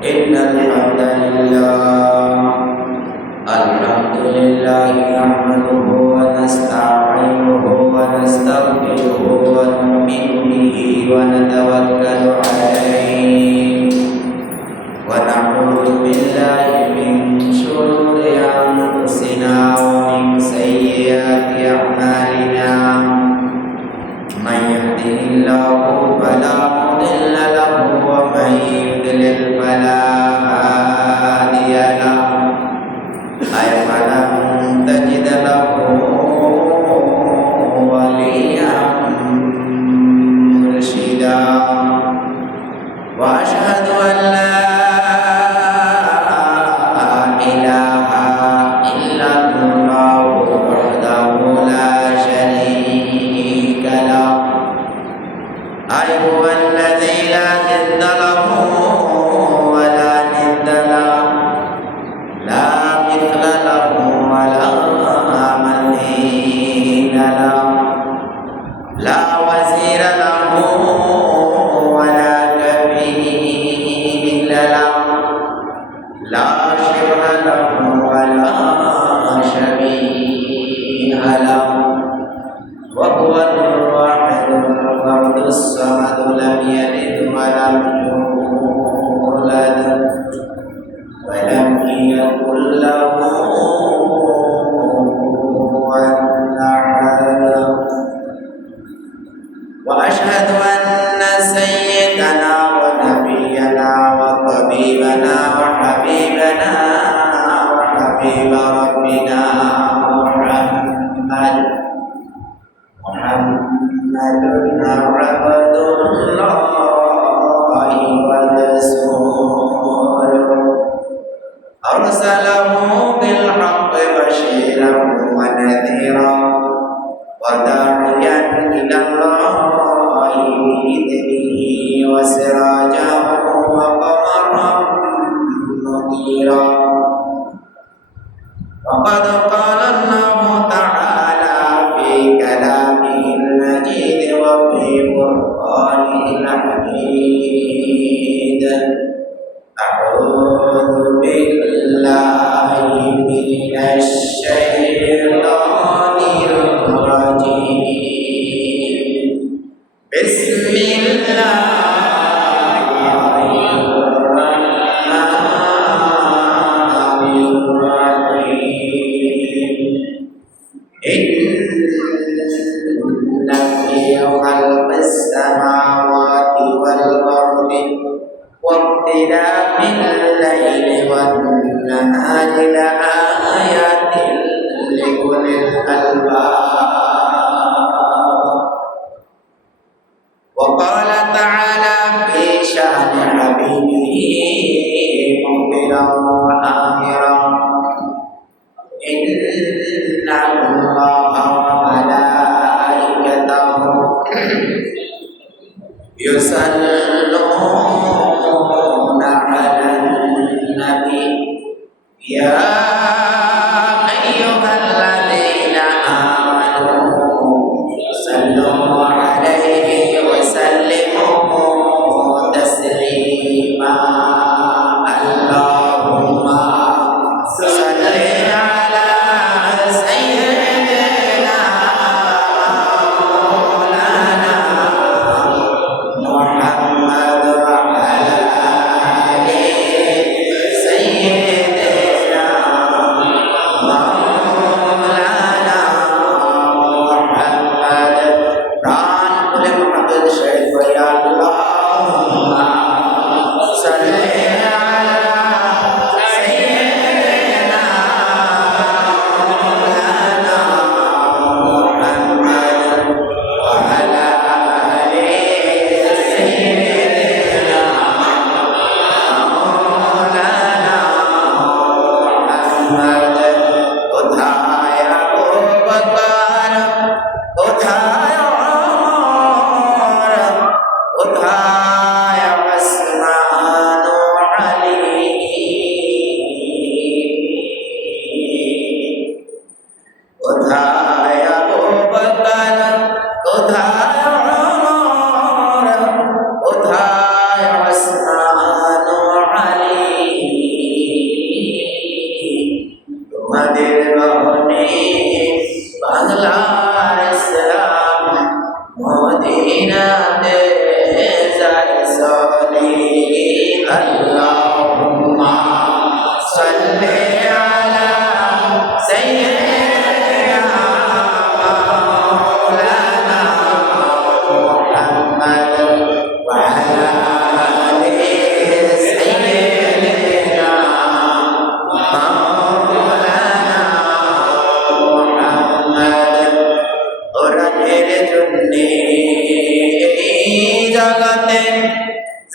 إن الحمد لله نحمده ونستعينه ونستغفره ونؤمن به ونتوكل عليه ونعوذ بالله من شرور أنفسنا ومن سيئات أعمالنا من يهده الله فلا مضل له ومن يضلل فلا هادي له فلن تجد له وليا مرشدا وأشهد أن لا إله إلا الله وحده لا شريك له هو الذي لا ند له ولا ند له لا مثل له ولا مثيل له لا وزير له ولا كفيل له لا شبه له ولا شبيه له وهو الواحد الفرد الصمد لم يلد ولم يولد ولم يكن له كفوا أحد وأشهد أن سيدنا ونبينا وطبيبنا وحبيبنا وحبيب ربنا محمد عبد الله ورسوله أرسله بالحق بشيرا ونذيرا وداعيا إلى الله بإذنه وسراجا وقمرا منيرا وقد قال الله تعالى في كلامه المجيد وفي قرآنه الحميد أعوذ بالله من الشيطان الرجيم بسم الله الرحمن الرحيم إن في خلق السماوات والأرض واختلاف الليل والنهار لآيات لأولي الألباب وقال تعالى في شأن حبيبه مخبرا وآمرا إن الله وملائكته يصلون على النبي يا أيها الذين آمنوا صلوا عليه وسلموا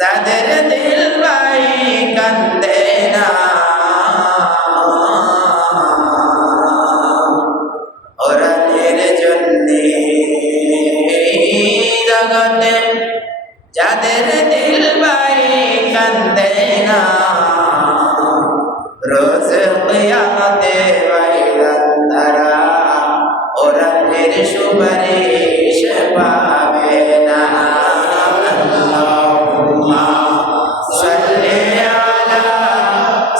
যাদের দিল ভাই কান্দে না ওরাদের জন্যে জগতে যাদের দিল ভাই কান্দে না রোজ কিয়ামতে বাইরান তারা ওরাদের সুপারিশ পাবে না আল্লাহুম্মা সাল্লি আলা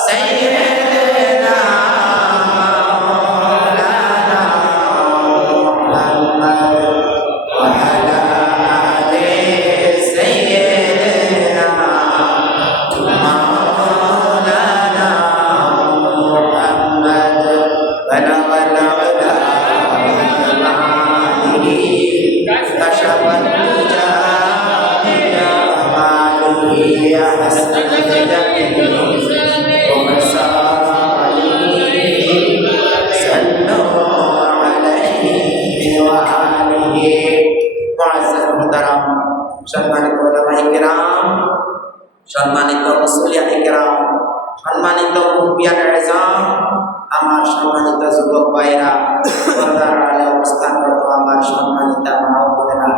সাইয়্যিদিনা মাওলানা মুহাম্মদ ওয়া আলা আলি সাইয়্যিদিনা মাওলানা মুহাম্মদ বালাগাল উলা كشف الدجى بجماله حسن جميله ومسائله صلوا عليه وآله معزز محترم সম্মানিত উলামায়ে কিরাম সম্মানিত মুসল্লিয়ানে কিরাম সম্মানিত মুরব্বিয়ানে ইজাম আমার সম্মানিত যুবক ভাইরা পর্দার আড়ালে অবস্থানরত আমার সম্মানিত মা ও বোনেরা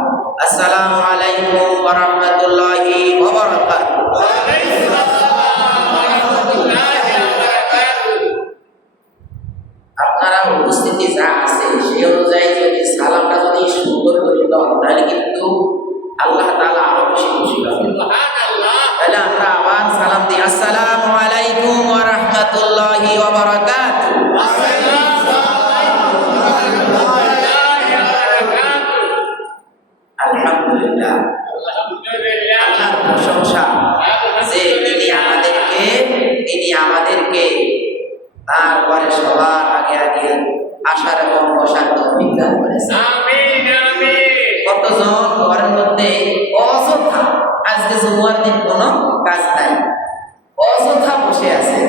আসসালামু আলাইকুম ওয়া রাহমাতুল্লাহি ওয়া বারাকাতুহু। ওয়া আলাইকুম আসসালাম ওয়া রাহমাতুল্লাহি ওয়া বারাকাতুহু। আপনারা উপস্থিতি যা আছে সেই অনুযায়ী যদি সালামটা যদি সুন্দর করে দেন তাহলে কিন্তু আল্লাহ তাআলা আরো বেশি খুশি হবেন। সুবহানাল্লাহ। তাহলে আমরা আবার সালাম দিই আসসালামু আলাইকুম ওয়া রাহমাতুল্লাহি ওয়া বারাকাতুহু। আলহামদুলিল্লাহ আল্লাহর প্রশংসা যে তিনি আমাদেরকে তারপরে সবার আগে আগে আসার এবং বসার তৌফিক দান করেছেন। আমিন আমিন। কতজন ঘরের মধ্যে অযথা আজকে জুমার দিন কোনো কাজ নাই অযথা বসে আছে।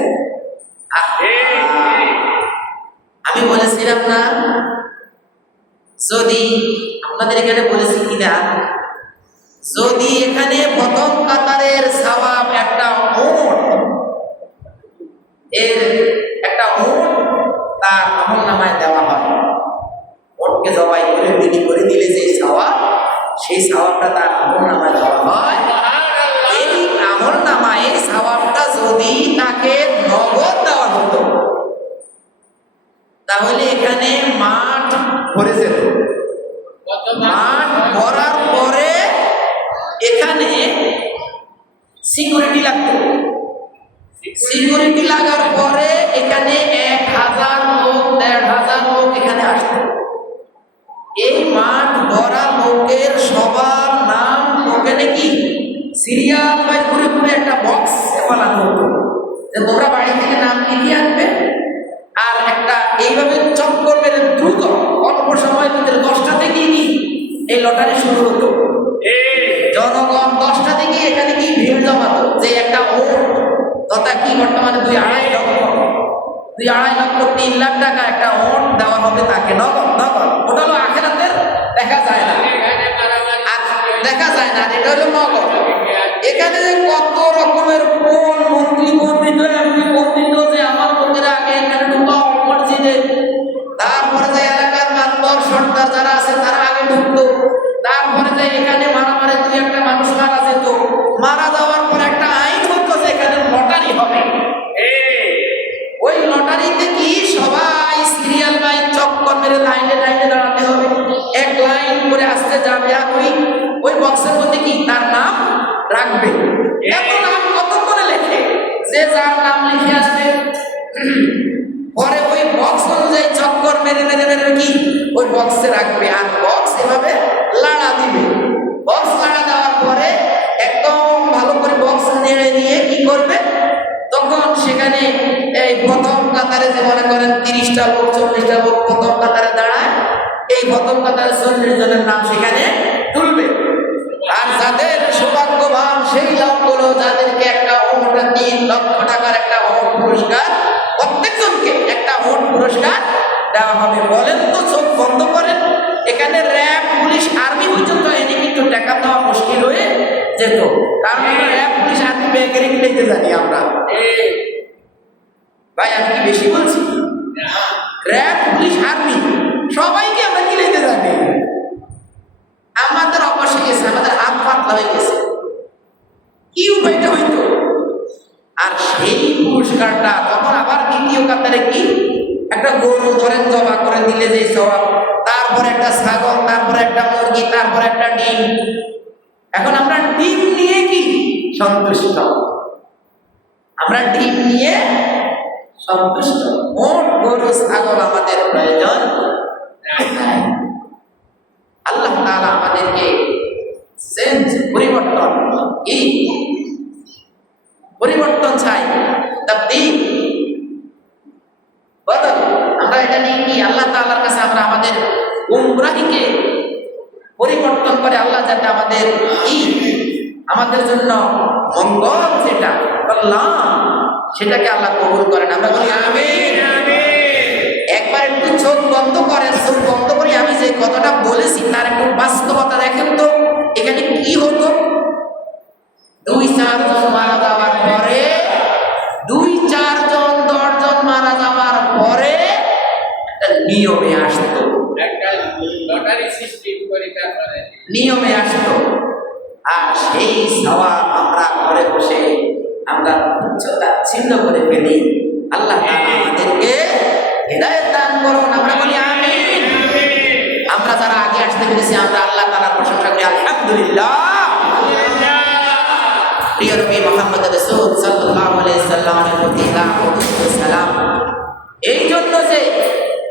আমি বলেছিলাম না যদি আপনাদের এখানে বলেছি কিনা যদি এখানে প্রথম কাতারের সওয়াব একটা উট এর একটা উট তার আমলনামায় দেওয়া হয় উটকে জবাই করে বিক্রি করে দিলে যে সওয়াব সেই সওয়াবটা তার আমলনামায় দেওয়া হয়। এই আমলনামায় এই সওয়াবটা যদি তাকে নগদ দেওয়া হতো তাহলে এখানে মাঠ ভরে যেত। মাঠ ভরার পরে এখানে সিকিউরিটি লাগতো। সিকিউরিটি লাগার পরে এখানে 1000 লোক 1500 লোক এখানে আসতো। এই মাঠ ভরা লোকের সবার নাম ওখানে কি সিরিয়াল বাই ঘুরে ঘুরে একটা বক্স ফেলানো হতো যে তোমরা বাড়ি থেকে নাম লিখে আনবে। আর একটা এইভাবে চক্কর মেরে দ্রুত অল্প সময়ের ভিতরে 10টা থেকে কি এই লটারি শুরু হতো। জনগণ 10টা থেকে এখানে কি ভিড় জমাতো যে একটা ওট তথা কি বর্তমানে 2-2.5 লক্ষ 3 লাখ টাকা একটা ওট দেওয়া হবে তাকে নগদ নগদ। ওটা হলো আখিরাতের দেখা যায় না এটা হলো নগদ। এখানে কত রকমের কোন মন্ত্রী বন্দিত এমপি বন্দিত যে আমার লোকেরা আগে এখানে ঢুকাও মসজিদে, তারপরে যে এলাকার মাতবর সর্দার যারা আছে তারা আগে ঢুকতো, তারপরে যে এখানে মারামারি 2-1টা মানুষ মারা যেত। মারা যাওয়ার পর একটা আইন হতো যে এখানে লটারি হবে। ওই লটারিতে কি সবাই সিরিয়াল বাই চক্কর মেরে লাইনে লাইনে দাঁড়াতে হবে। এক লাইন করে আসতে যাবে আর ওই বক্সের মধ্যে কি তার নাম রাখবে। এত নাম কত করে লেখে যে যার নাম লিখে আসবে পরে ওই বক্স অনুযায়ী চক্কর মেরে মেরে মেরে কি ওই বক্সে রাখবে আর বক্স এভাবে লাড়া দিবে। বক্স লাড়া দেওয়ার পরে একদম ভালো করে বক্স নিয়ে কি করবে তখন সেখানে এই প্রথম কাতারে যে মনে করেন 30টা লোক 40টা লোক প্রথম কাতারে দাঁড়ায়, এই প্রথম কাতারে 40 জনের নাম সেখানে তুলবে। আর যাদের সৌভাগ্যবান সেই লোকগুলো যাদেরকে একটা ওট 3 লক্ষ টাকার একটা ওট পুরস্কার প্রত্যেকজনকে একটা ওট পুরস্কার দেওয়া হবে। বলেন তো চোখ বন্ধ করেন এখানে র্যাব পুলিশ আর্মি পর্যন্ত এনে কিন্তু টাকা দেওয়া মুশকিল হয়ে যেত। কারণ র্যাব একের কিনতে জানি আমরা। ভাই আমি কি বেশি বলছি? র্যাব, পুলিশ, আর্মি সবাইকে আমরা কিনতে জানি। আমাদের অভ্যাস হয়ে গেছে, আমাদের হাত পাতলা হয়ে গেছে। কি উপায়টা হইতো? আর সেই পুরস্কারটা তখন আবার দ্বিতীয় কাতারে কি, একটা গরু ধরেন জবা করে দিলে যে সওয়াব, তারপর একটা ছাগল, তারপর একটা মুরগি, তারপর একটা ডিম। এখন আমরা ডিম নিয়ে কি সন্তুষ্ট? আমরা ডিম নিয়ে সন্তুষ্ট। মোট গরু ছাগল আমাদের প্রয়োজন নাই। আল্লাহ তাআলা আমাদেরকে চেঞ্জ, পরিবর্তন, কি পরিবর্তন চাই, তাবদীল, বদল। আমরা এটা নিয়ে কি আল্লাহ তাআলার কাছে আমরা আমাদের গুমরাহিকে পরিবর্তন করে আল্লাহ যাতে আমাদের কি, আমাদের জন্য মঙ্গল যেটা কল্যাণ, সেটাকে আল্লাহ কবুল করেন। আমরা বলি আমিন। একবার একটু চোখ বন্ধ করেন, চোখ বন্ধ করে আমি যে কথাটা বলেছি তার একটু বাস্তবতা দেখেন তো। এখানে কি হতো? 2-4 জন মারা যাওয়ার পরে, 2-4 জন 10 জন মারা যাওয়ার পরে একটা নিয়মে আসতো, একটা লটারি সিস্টেম করে তারপরে নিয়মে আসতো। আর সেই সওয়াব আমরা ঘরে বসে আমরা উচ্চতা ছিন্ন করে ফেলি। আল্লাহ তাআলা আমাদেরকে হেদায়েত দান করুন। আমরা বলি আমিন। আমরা যারা আগে আসতে পেরেছি আমরা আল্লাহ তাআলার প্রশংসা করি, আলহামদুলিল্লাহ। প্রিয় নবী মুহাম্মদ রাসূল সাল্লাল্লাহু আলাইহি সাল্লামের প্রতি লাখো সালাম। এই জন্য যে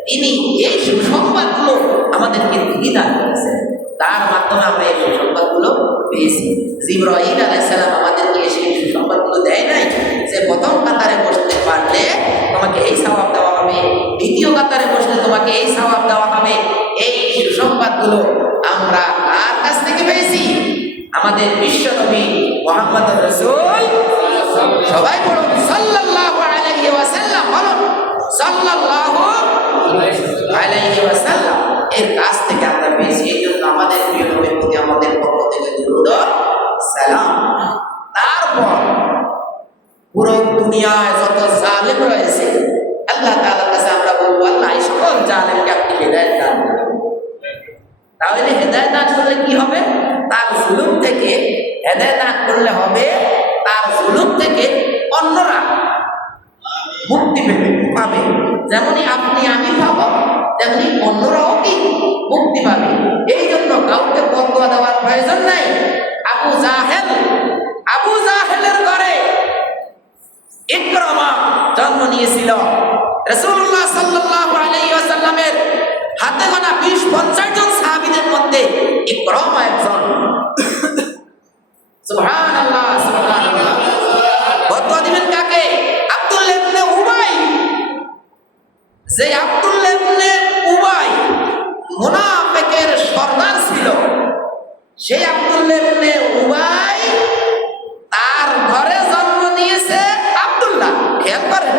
তিনি এই সুসংবাদগুলো আমাদেরকে দান করেছেন, তার মাধ্যমে আমরা এই সুসংবাদগুলো পেয়েছি। জিবরাইল আলাইহিস সালাম আমাদেরকে এই সুসংবাদগুলো দেয় নাই যে প্রথম কাতারে বসতে পারলে তোমাকে এই সওয়াব দেওয়া হবে, দ্বিতীয় কাতারে বসলে তোমাকে এই সওয়াব দেওয়া হবে। এই সুসংবাদগুলো আমরা কার কাছ থেকে পেয়েছি? আমাদের বিশ্ব নবী মুহাম্মদ রাসূল, সবাই বলুন সাল্লাল্লাহু আলাইহি ওয়াসাল্লাম, বলুন সাল্লাল্লাহু আলাইহি ওয়াসাল্লাম এর কাছ থেকে আমরা পেয়েছি। এই জন্য আমাদের প্রিয় নবীর প্রতি আমাদের পক্ষ থেকে দরুদ ও সালাম। তারপর পুরো দুনিয়ায় যত জালেম রয়েছে আল্লাহ তাআলার কাছে আমরা বলবো, আল্লাহ এই সকল জালেমকে আপনি হেদায়েত দান করুন। তাহলে হেদায়েত দান করলে কি হবে? তার জুলুম থেকে হেদায়েত দান করলে হবে, তার জুলুম থেকে অন্যরা মুক্তি পাবে। যেমনই আপনি আমি পাবো, তেমনি অন্যরাও কি মুক্তি পাবে। এই জন্য কাউকে বদয়া দেওয়ার প্রয়োজন নাই। আবু জাহেলের ঘরে ইকরামা জন্ম নিয়েছিল। রাসূলুল্লাহ সাল্লাল্লাহু আলাইহি ওয়াসাল্লামের হাতে গোনা 20-50 জন সাহাবীদের মধ্যে ইকরামা একজন। সুবহানাল্লাহ, সুবহানাল্লাহ। বদয়া দিবেন কাকে? আব্দুল্লাহ ইবনে উবাই। যে আব্দুল্লাহ ইবনে উবাই মুনাফিকের সর্দার ছিল, সেই আব্দুল্লাহ ইবনে উবাই তার ঘরে জন্ম নিয়েছে আব্দুল্লাহ। খেয়াল করেন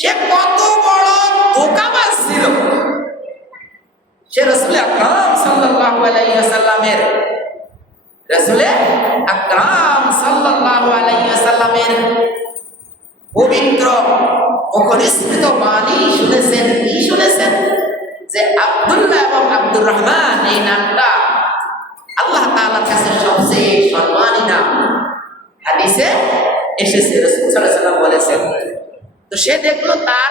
সে কত বড় ধোঁকাবাজ ছিল। সে রাসূল আকরাম সাল্লাল্লাহু আলাইহি ওয়াসাল্লামের পবিত্র মুখনিসৃত বাণী শুনেছেন। কি শুনেছেন? যে আব্দুল্লাহ এবং আব্দুর রহমান এই নামটা আল্লাহ তাআলার কাছে সবচেয়ে সম্মানী নাম। হাদিসে এসেছে, রাসূল সাল্লাল্লাহু আলাইহি ওয়াসাল্লাম বলেছেন। তো সে দেখলো তার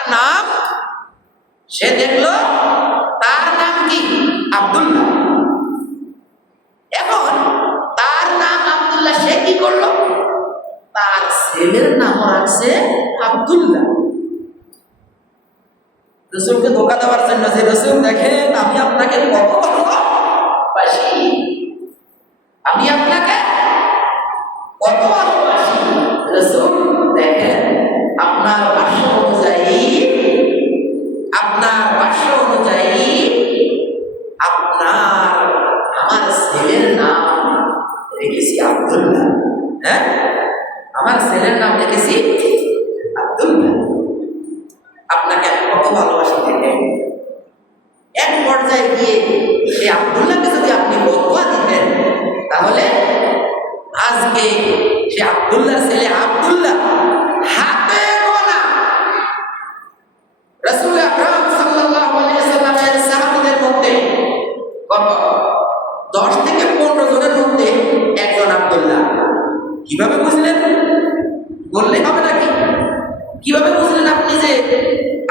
নাম কি? আব্দুল্লাহ। এখন তার নাম আব্দুল্লাহ, সে কি করলো? তার ছেলের নাম রাখছে আব্দুল্লাহ। রাসূলকে ধোঁকা দেওয়ার জন্য, যে রাসূল দেখেন আমি আপনাকে কত ভালোবাসি, আমি আপনাকে কত ভালোবাসি। রাসূল দেখেন আপনার ভাষ্য অনুযায়ী আমার ছেলের নাম রেখেছি আব্দুল্লাহ। হ্যাঁ, আমার ছেলের নাম রেখেছি আব্দুল্লাহ। আপনাকে কত ভালোবাসি দেখেন। এক পর্যায়ে গিয়ে সেই আব্দুল্লাহকে যদি আপনি বদয়া দিতেন, তাহলে আজকে সে আব্দুল্লাহর ছেলে আব্দুল্লাহ হাতে গোনা রাসূল আকরাম সাল্লাল্লাহু আলাইহি সাল্লামের সাহাবীদের মধ্যে কত 10 থেকে 15 জনের মধ্যে একজন আব্দুল্লাহ। কিভাবে বুঝলেন? বললে হবে নাকি? কিভাবে বুঝলেন আপনি যে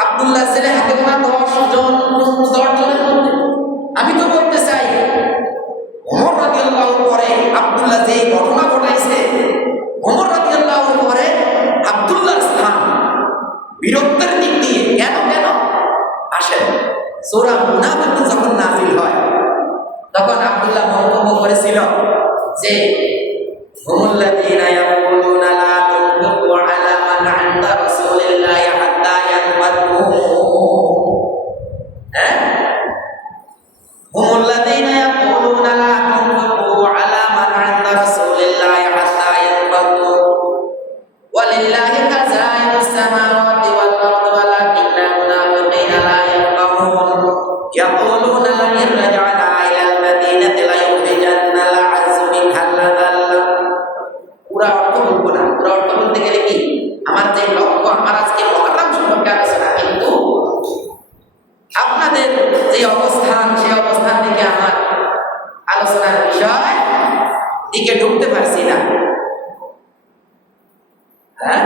আব্দুল্লাহ ছেলে হাতে গোনা 10 জনের মধ্যে? আমি তো বলতে চাই ওমর রাদিয়াল্লাহু পরে আব্দুল্লাহ যে ঘটনা ঘটাইছে, ওমর রাদিয়াল্লাহু পরে আব্দুল্লাহর স্থান বীরত্বের দিক দিয়ে কেন আসেন। সূরা মুনাফিকুন যখন নাযিল হয় তখন আব্দুল্লাহ মন্তব্য করেছিল যে হুমুল্লাযীনা ইয়াকুলুনা লা তুনফিকু আলা মান ইনদা রাসূলিল্লাহি হাত্তা ইয়ানফাদু। হুমুল্লাযীনা ইয়াকুলুনা লা তুনফিকু আলা মান ইনদা রাসূলিল্লাহি হাত্তা ইয়ানফাদু ওয়ালিল্লাহি খাযাইনুস সামাওয়াতি ওয়াল আরদি ওয়ালাকিন্নাল মুনাফিকিনা লা ইয়াফকাহুন ইয়াকুলুনা লা ইন রাজa'না ইলাল মাদিনাতি লা yukhrijanna al-'azzu minha al-adall। পুরা অর্থ বলবো না, পুরা অর্থ বলতে গেলে কি আমার যে লক্ষ্য, আমার আজকে মুহররম সম্পর্কে আলোচনা, কিন্তু আপনাদের যে অবস্থান সেই অবস্থান থেকে আমার আলোচনার বিষয় দিকে ঢুকতে পারছি না। হ্যাঁ,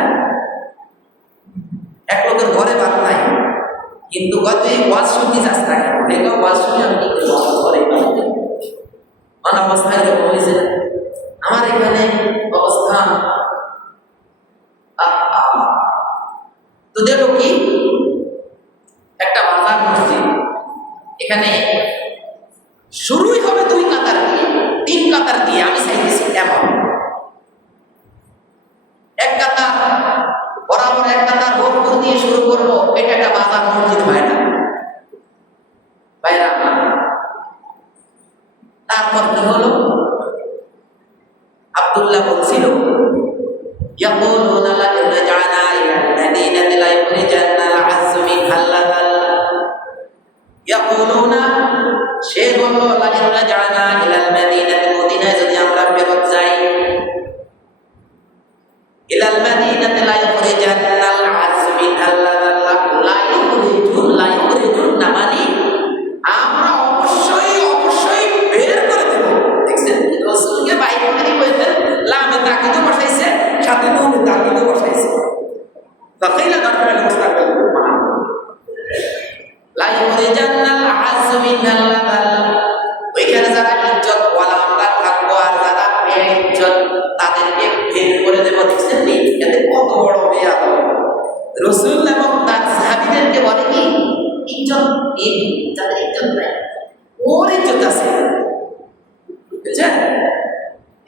এক লোকের ঘরে বাদ নাই, কিন্তু তুই ওয়াজ শুনতে যাস না কেন? দেখো ওয়াজ শুনে আমি কি ঘরে মানে অবস্থায় এরকম হয়েছে না? আমার এখানে অবস্থান তো দেখো কি একটা বাজার মসজিদ, এখানে শুরুই হবে 2 কাতার দিয়ে, 3 কাতার দিয়ে, আমি চাইতেছি এমন 1 কাতার বরাবর 1 কাতার ভোর দিয়ে শুরু করবো। এটা একটা বাজার মসজিদ হয় না ভাইরা? তারপর কি হলো? আব্দুল্লাহ বলছিল ইয়াকুলুনা লা ইন রাজa'না ইলাল মাদিনাতি লা yukhrijanna al-'azzu minha al-adall। ইয়াকুলুনা, সে বলল লা ইন রাজa'না ইলাল মাদিনাতি, মদিনায় যদি আমরা ফেরত যাই, ইলাল মাদিনাতি লা yukhrijanna al-'azzu minha al-adall। লা ইউখরিজুন না মানে আমরা অবশ্যই বের করে দেব। দেখছেন রাসূলকে বাইর করে কইতেন, লামে তাকিদ বসাইছে, সাথে নুনে তাকিদ বসাইছে। ফাকিলা দাখাল মুস্তাকিল লা ইউখরিজান্না al-'azzu minha al-adall। ওইখানে যারা ইজ্জত ওয়ালা আমরা থাকবো, আর যারা বেইজ্জত তাদেরকে বের করে দেব। দেখছেন নি এতে কত বড় বেয়াদব। রাসূল এবং তার সাহাবীদেরকে বলে কি ইজ্জত এই যাদের ইজ্জত নাই, ওর ইজ্জত আছে, বুঝছেন?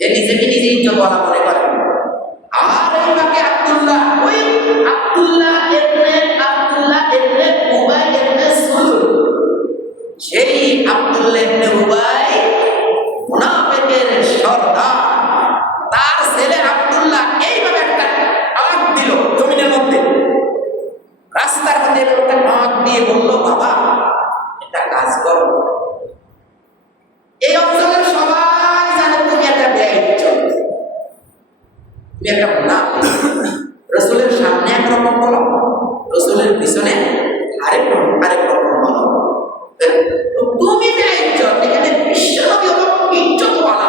এ নিজেকে নিজে ইজ্জত ওয়ালা মনে করে। আর এই বাকি আব্দুল্লাহ, ওই আব্দুল্লাহ ইবনে উবাই ইবনে সুলুল, সেই আব্দুল্লাহ ইবনে উবাই মুনাফিকের সর্দার, তার ছেলে আব্দুল্লাহ এইভাবে একটা আঘাত দিল জমিনের মধ্যে, রাস্তার মধ্যে একটা আঘাত দিয়ে বলল, বাবা একটা কাজ করো, এই অঞ্চলের সবাই জানে তুমি একটা বেইজ্জত, তুমি একটা মুনাফিক। রাসূলের সামনে একরকম বলো, রাসূলের পিছনে আরেক রকম বলো। তুমি বেইজ্জত, এখানে বিশ্বনবী হলো ইজ্জতওয়ালা,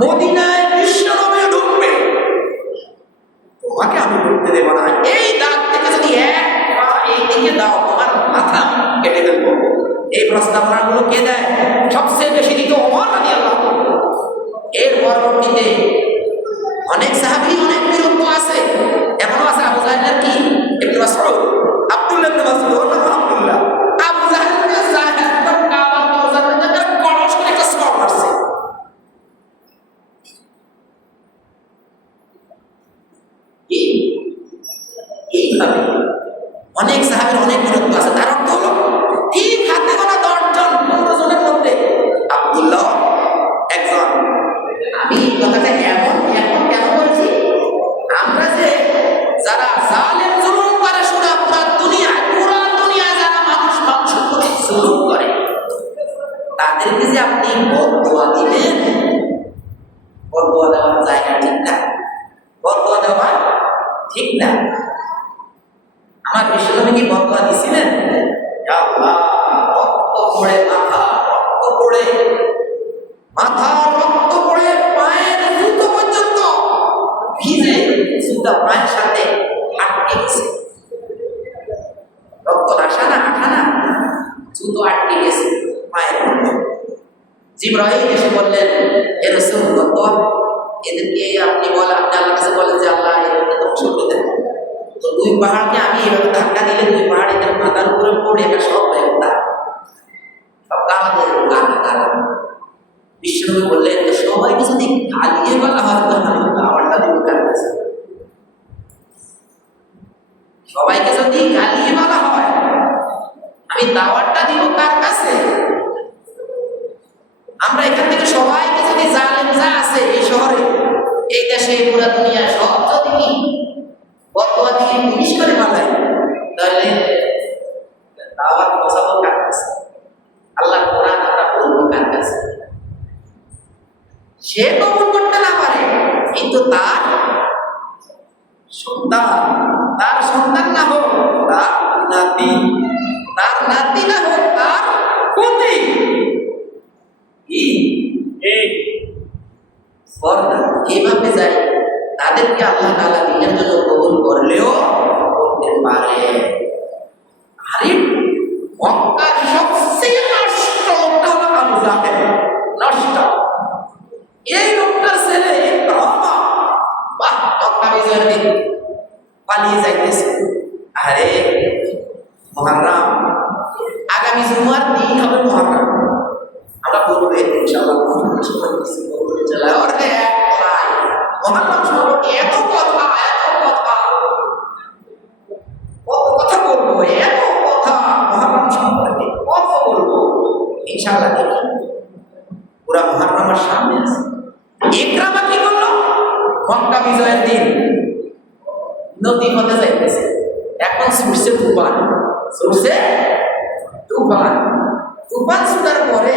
মদিনায় বিশ্বনবী ঢুকবে, তোমাকে আমি ঢুকতে দেব না। এই দাগ থেকে যদি এক পা এই দিকে দাও, তোমার মাথা কেটে ফেলবো। এই প্রস্তাবনাগুলো কে দেয়? সবচেয়ে বেশি দিত ওমর রাদিয়াল্লাহু আনহু। এর পরবর্তীতে অনেক সাহাবী, অনেক বীরত্ব আছে, এমনও আছে আবু জাহেলের কি ইবনে মাসউদ, আব্দুল্লাহ ইবনে মাসউদ, ওর নাম আব্দুল্লাহ। আবু জাহেলের জাহেল কাবা দরজার মধ্যে কলস করে একটা সর মারছে। এইভাবে অনেক সাহাবীর অনেক বীরত্ব আছে। তার অর্থ হলো ঠিক হাতে গোনা 10 জন 15 জনের মধ্যে আব্দুল্লাহ একজন। আমি কথাটা এমন কেন বলছি, আমরা যে যারা জালেম জুলুম করে পুরা দুনিয়ায় যারা মানুষের প্রতি জুলুম করে, তাদেরকে যে আপনি বদদুয়া দিবেন, বদদুয়া দেওয়ার জায়গা ঠিক না। বদদুয়া দেওয়া ঠিক না। আমার বিশ্বনবী কি বদয়া দিছিলেন? ইয়া আল্লাহ, রক্ত পড়ে মাথা রক্ত পড়ে পায়ের জুতো পর্যন্ত ভিজে, জুতা পায়ের সাথে আটকে গেছে। রক্ত আসা না আঠা না, জুতো আটকে গেছে পায়ের মধ্যে। জিবরাইল এসে বললেন, হে রাসূল, বদয়া এদেরকে আপনি আল্লাহর কাছে বলেন যে আল্লাহ এদেরকে ধ্বংস করে দেন। তো দুই পাহাড়কে আমি এইভাবে ধাক্কা দিলে দুই পাহাড় এদের মাথার উপরে পড়ে এটা সব সব গালা বিশ্বনবী বললেন, সবাইকে যদি গালিয়ে বলা হয় তাহলে আমি দাওয়াতটা দিব কার কাছে? সবাইকে যদি গালিয়ে বলা হয় আমি দাওয়াতটা দিব কার কাছে? আমরা এখান থেকে সবাইকে যদি জালেম যা আছে এই শহরে, এই দেশে, পুরা দুনিয়ায় সব যদি বদয়া দিয়ে পুলিশ করে মালায়, তাহলে দাওয়াত পৌঁছাবো কার কাছে? আল্লাহ কোরআন আমরা বলবো কার কাছে? সে কবুল করতে না পারে, কিন্তু তার সন্তান না হোক, তার নাতি না হোক, তার পতি এইভাবে যায়, তাদেরকে আল্লাহ তাআলা দিনের জন্য কবুল করলেও করতে পারে। আরে মক্কার সবচেয়ে নষ্ট লোকটা হলো আবু জাহেল। নষ্ট এই লোকটার ছেলে ইকরামা, বাহ, মক্কা বিজয়ের দিন পালিয়ে যাইতেছে। আরে মুহররম, আগামী জুমার দিন হবে মুহররম, আমরা বলবো ইনশাআল্লাহ মুহররম সময় কিছু বলতে চলে আর মুহররম সম্পর্কে এত কথা বলবো, এত কথা মুহররম সম্পর্কে কত বলবো। ইনশাআল্লাহ দেখি পুরা মুহররমের সামনে আছে। ইকরামা কি করলো? মক্কা বিজয়ের দিন নদী পথে যাইতেছে, এখন ছুটছে তুফান ছুটার পরে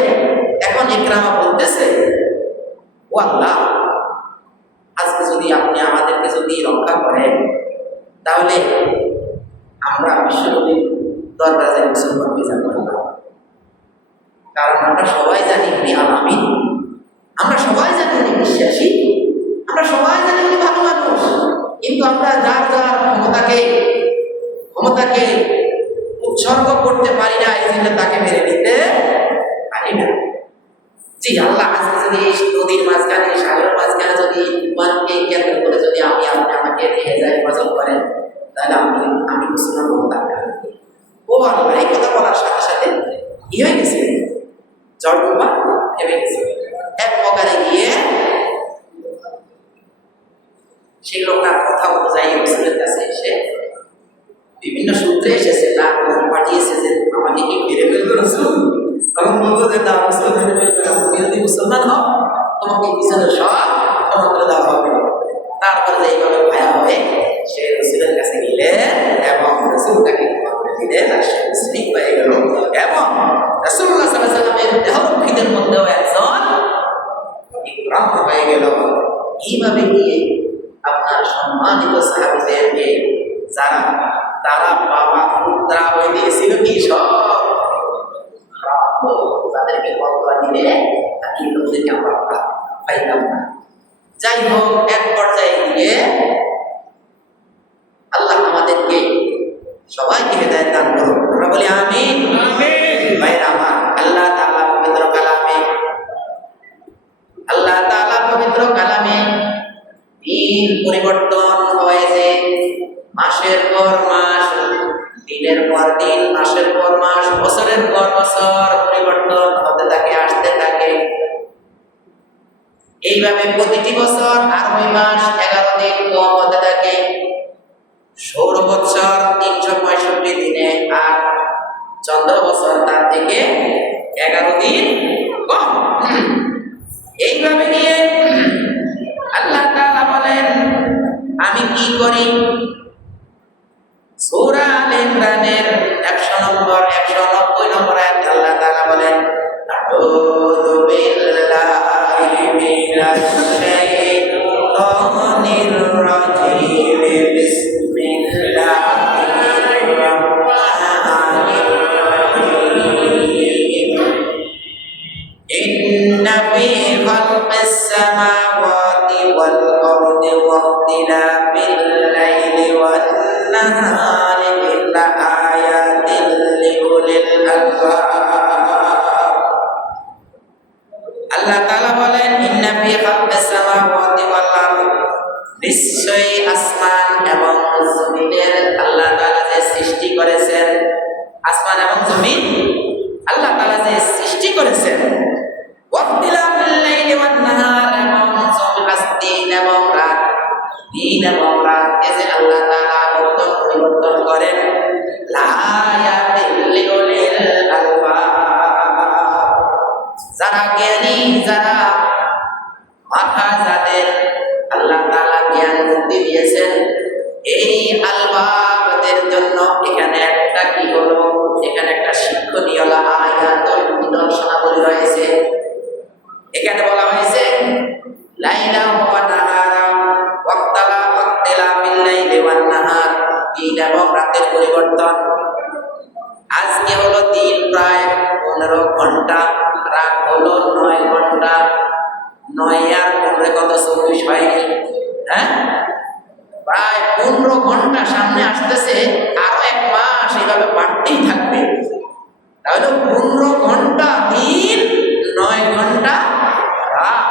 এখন ইকরামা বলতেছে, ও আল্লাহ, আজকে যদি আপনি আমাদেরকে যদি রক্ষা করেন তাহলে আমরা বিশ্বনবীর দরবারে যাই মুসলমান হয়ে যাবো। কারণ আমরা সবাই জানি উনি আলামিন, আমরা সবাই জানি উনি বিশ্বাসী, আমরা সবাই জানি উনি ভালো মানুষ, কিন্তু আমরা যার ক্ষমতাকে উৎসর্গ করতে পারি না, এই জন্য তাকে মেরে নিতে পারি না। জি আল্লাহ, আজকে যদি এই নদীর মাঝখানে, সাগরের মাঝখানে যদি ইমানকে কেন্দ্র করে যদি আপনি আমাকে নিয়ে যাই হেফাজত করেন, তাহলে আমি মুসলমান হবো। ও আল্লাহ, এই কথা বলার সাথে সাথে কি হয়ে গেছে? জড় থেমে গেছে। এক প্রকারে গিয়ে সেই লোকটা কথা অনুযায়ী রসুলের কাছে এসে বিভিন্ন সূত্রে এসেছে, তার পাঠিয়েছে যে আমাকে কি মেরে ফেলবে রসুল? তখন বলবো যে না, রসুল মেরে ফেলবে না, তুমি যদি মুসলমান হও তোমাকে পিছনে সব ক্ষমা করে দেওয়া হবে। তারপরে এইভাবে ভায়া হবে সে রসুলের কাছে গেলে এবং রসুল তাকে ক্ষমা করে দিলে তার সে মুসলিম হয়ে গেল, এবং রাসূলুল্লাহ সাল্লাল্লাহু আলাইহি ওয়াসাল্লামের দেহরক্ষীদের মধ্যেও একজন ইকরাম হয়ে গেল। এইভাবে গিয়ে আপনার সম্মানিত সাহাবীদেরকে তারা বাবা পুত্রা হয়ে দিয়েছিল কি সব তাদেরকে বদয়া দিলে তাকে লোকদেরকে আমরা পাইতাম না। যাই হোক, এক পর্যায়ে গিয়ে আল্লাহ আমাদেরকে সবাইকে হেদায়েত দান করুন, আমরা বলি আমিন। ভাইরা আমার, আল্লাহ তাআলা পবিত্র কালামে দিন পরিবর্তন হয়েছে, মাসের পর মাস, দিনের পর দিন, মাসের পর মাস, বছরের পর বছর পরিবর্তন হতে থাকে, আসতে থাকে। এইভাবে প্রতিটি বছর 8 মাস 11 দিন কম হতে থাকে। সৌর বৎসর 365 দিনে, আর চন্দ্র বছর তার থেকে 11 দিন কম। এইভাবে নিয়ে আল্লাহ তাআলা বলেন, আমি কি করি? সূরা আলে ইমরানের 190 নম্বর আয়াতে আল্লাহ তাআলা বলেন, আউযু বিল্লাহি মিনাশ শাইতানির রাজিম। والنهار لآيات لأولي الألباب আল্লাহ তাআলা বলেন ইন্না ফি খালকিস সামাওয়াতি ওয়াল আরদ নিশ্চয়ই আসমান এবং জমিনের আল্লাহ তাআলা যে সৃষ্টি করেছেন আসমান এবং জমিন আল্লাহ তাআলা যে সৃষ্টি করেছেন ওয়াক্তিলাফিল লাইলি ওয়ান নাহার এবং দিন এবং রাত দিন এবং রাতকে যে আল্লাহ তাআলা পরিবর্তন করেন লায়াতিল লিউলিল আলবাব যারা জ্ঞানী যারা মাথা যাদের আল্লাহ তাআলা জ্ঞান বুদ্ধি দিয়েছেন এই আলবাবদের জন্য এখানে একটা কি হলো এখানে একটা শিক্ষণীয় আয়াতুল নিদর্শনাবলী রয়েছে এখানে বলা হয়েছে লাইলা ওয়া নাহারা ওয়াক্তিলাফিল লাইলি ওয়ান নাহার দিন এবং রাতের পরিবর্তন আজকে হলো দিন প্রায় 15 ঘন্টা রাত হলো 9 ঘন্টা 9 আর 15 কত 24 হয়নি হ্যাঁ প্রায় 15 ঘন্টা সামনে আসতেছে আরো 1 মাস এইভাবে বাড়তেই থাকবে তাহলে 15 ঘন্টা দিন 9 ঘন্টা রাত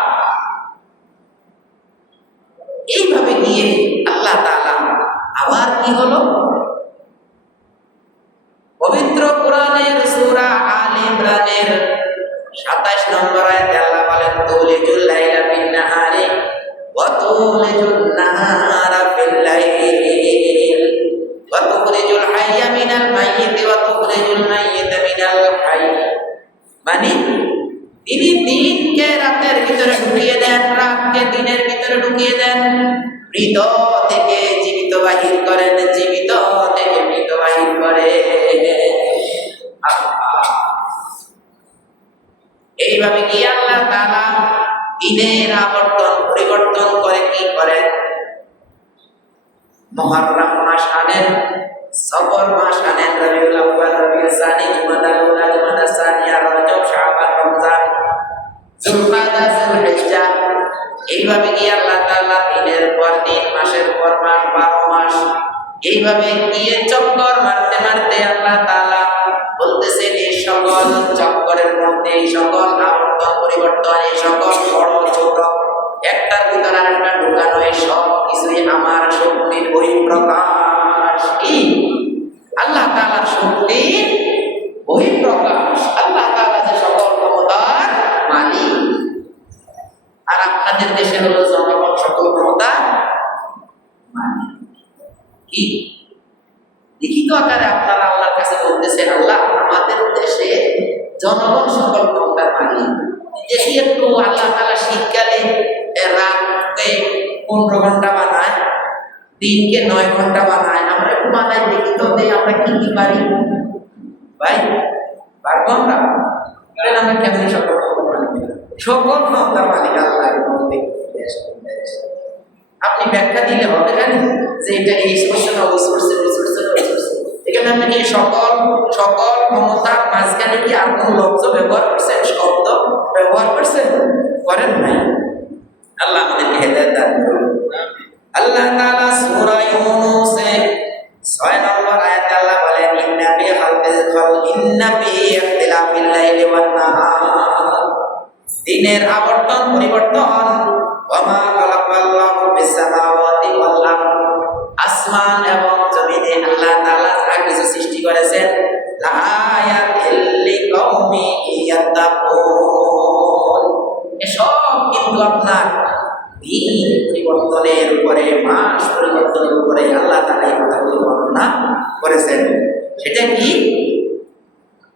এইভাবে নিয়ে আল্লাহ তাআলা আবার কি হলো পবিত্র কোরআনের সূরা আলে ইমরানের 27 নম্বর আয়াতে আল্লাহ বলেন তুলিজুল লাইলা ফিন নাহারি ওয়া তুলিজুন নাহারা ফিল লাইল ওয়া তুখরিজুল হাইয়া মিনাল মাইয়িতি ওয়া তুখরিজুল মাইয়িতা মিনাল হাইয় মানে তিনি দিনকে রাতের ভিতরে ঢুকিয়ে দেন রাতকে দিনের ভিতরে ঢুকিয়ে দেন মৃত থেকে জীবিত বাহির করেন জীবিত থেকে মৃত বাহির করে এইভাবে কি আল্লাহ তাআলা দিনের আবর্তন পরিবর্তন করে কি করেন মুহররম মাস আনেন সফর মাস আনেন রবিউল আউয়াল রবিউল সানি জুমাদাল উলা জুমাদাল সানিয়া রজব শাবান রমজান যুলকাদা যুলহিজ্জা এইভাবে কি আল্লাহ তাআলা দিনের পর দিন মাসের পর মাস 12 মাস এইভাবে গিয়ে চক্কর মারতে মারতে আল্লাহ তাআলা বলতেছেন এই সকল চক্করের মধ্যে এই সকল আবর্তন পরিবর্তন এই সকল বড় ছোট একটার ভিতর আরেকটা ঢুকানো এই সব কিছুই আমার শক্তির বহিঃপ্রকাশ কি আল্লাহ তাআলার শক্তির বহিঃপ্রকাশ আল্লাহ তাআলা যে সকল ক্ষমতার মালিক আর আপনাদের দেশে হলো জনগণ সকল ক্ষমতার মালিক কি লিখিত আকারে আপনারা আল্লাহর কাছে বলতেছেন আল্লাহ আমাদের দেশে জনগণ সকল ক্ষমতার মালিক দেশে একটু আল্লাহ তাআলা শীতকালে রাতকে 15 ঘন্টা বানায় দিনকে 9 ঘন্টা বানায় আমরা একটু বানাই দেখি তো আমরা কি কি পারি ভাই পারবো আমরা আমরা কেমন সকল ক্ষমতার মালিক আল্লাহ আপনি ব্যাখ্যা দিলে হবে কেন যে এটা এই করছে না ওই করছে এখানে আপনি কি সকল ক্ষমতার মাঝখানে কি আর কোন লফজ ব্যবহার করছেন শব্দ ব্যবহার করছেন করেন নাই আল্লাহ আমাদেরকে হেদায়েত দান করুন আল্লাহ তাআলা সূরা ইউনূস 6 নম্বর আয়াতে আল্লাহ বলেন ইন্না ফি ইখতিলাফিল লাইলি ওয়ান নাহার দিনের আবর্তন পরিবর্তন ওয়ামা খালাকাল্লাহু ফিস সামাওয়াতি ওয়াল আরদ আসমান এবং জমিনে আল্লাহ তাআলা যা কিছু সৃষ্টি করেছেন লায়াতিল লিকাউমি ইয়াত্তাকুন এসব কিন্তু আপনার দিন পরিবর্তনের উপরে মাস পরিবর্তনের উপরে আল্লাহ তাআলা এই কথাগুলো বর্ণনা করেছেন সেটা কি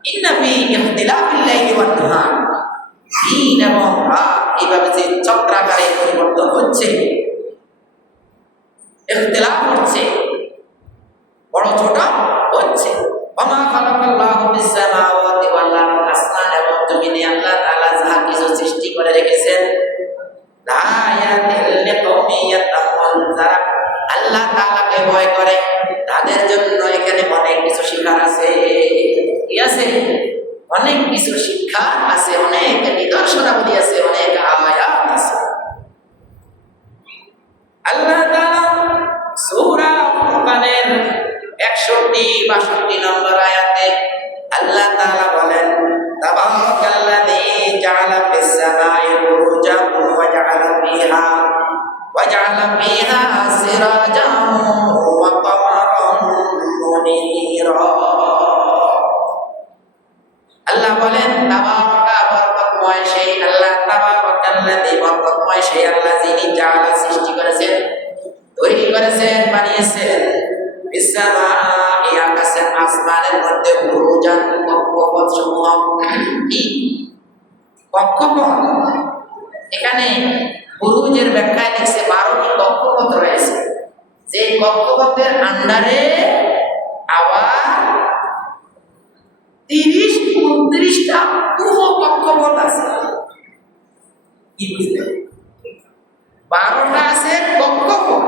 ইন্না ফি ইখতিলাফিল লাইলি ওয়ান নাহার দিন এবং রাত এইভাবে যে চক্রাকারে পরিবর্তন হচ্ছে ইখতিলাফ হচ্ছে বড় ছোট হচ্ছে ওমা খালাকাল্লাহু ফিস সামাওয়াতি ওয়াল আরদ আসমান এবং জমিনে আল্লাহ তাআলা যা কিছু সৃষ্টি করে রেখেছেন লায়াতিল লিকাউমি ইয়াত্তাকুন যারা আল্লাহ তাআলাকে ভয় করে তাদের জন্য এখানে অনেক কিছু শিক্ষার আছে কি আছে অনেক কিছু শিক্ষা আছে অনেক নিদর্শনাবলী আছে অনেক আয়াত আছে আল্লাহ তাআলা সূরা ফুরকানের 62 নম্বর আয়াতে আল্লাহ তাআলা বলেন তাবারাকাল্লাযী জাআলা ফিস সামাই বুরুজান ওয়া জাআলা ফিহা সিরাজান ওয়া কমারান মুনীরা। আল্লাহ বলেন তাবারাকা বরকতময় সেই আল্লাহ, তাবারাকাল্লাযী বরকতময় সেই আল্লাহ যিনি জাআলা সৃষ্টি করেছেন, তৈরি করেছেন, বানিয়েছেন ফিস সামাই আকাশের আসমানের মধ্যে বুরুজান কক্ষপথ সমূহ। কি কক্ষপথ? এখানে বুরুজের ব্যাখ্যায় লিখছে 12টি কক্ষপথ রয়েছে, যে কক্ষপথের আন্ডারে আবার 30-29টা উপকক্ষপথ আছে। কি বুঝলেন? 12টা আছে কক্ষপথ,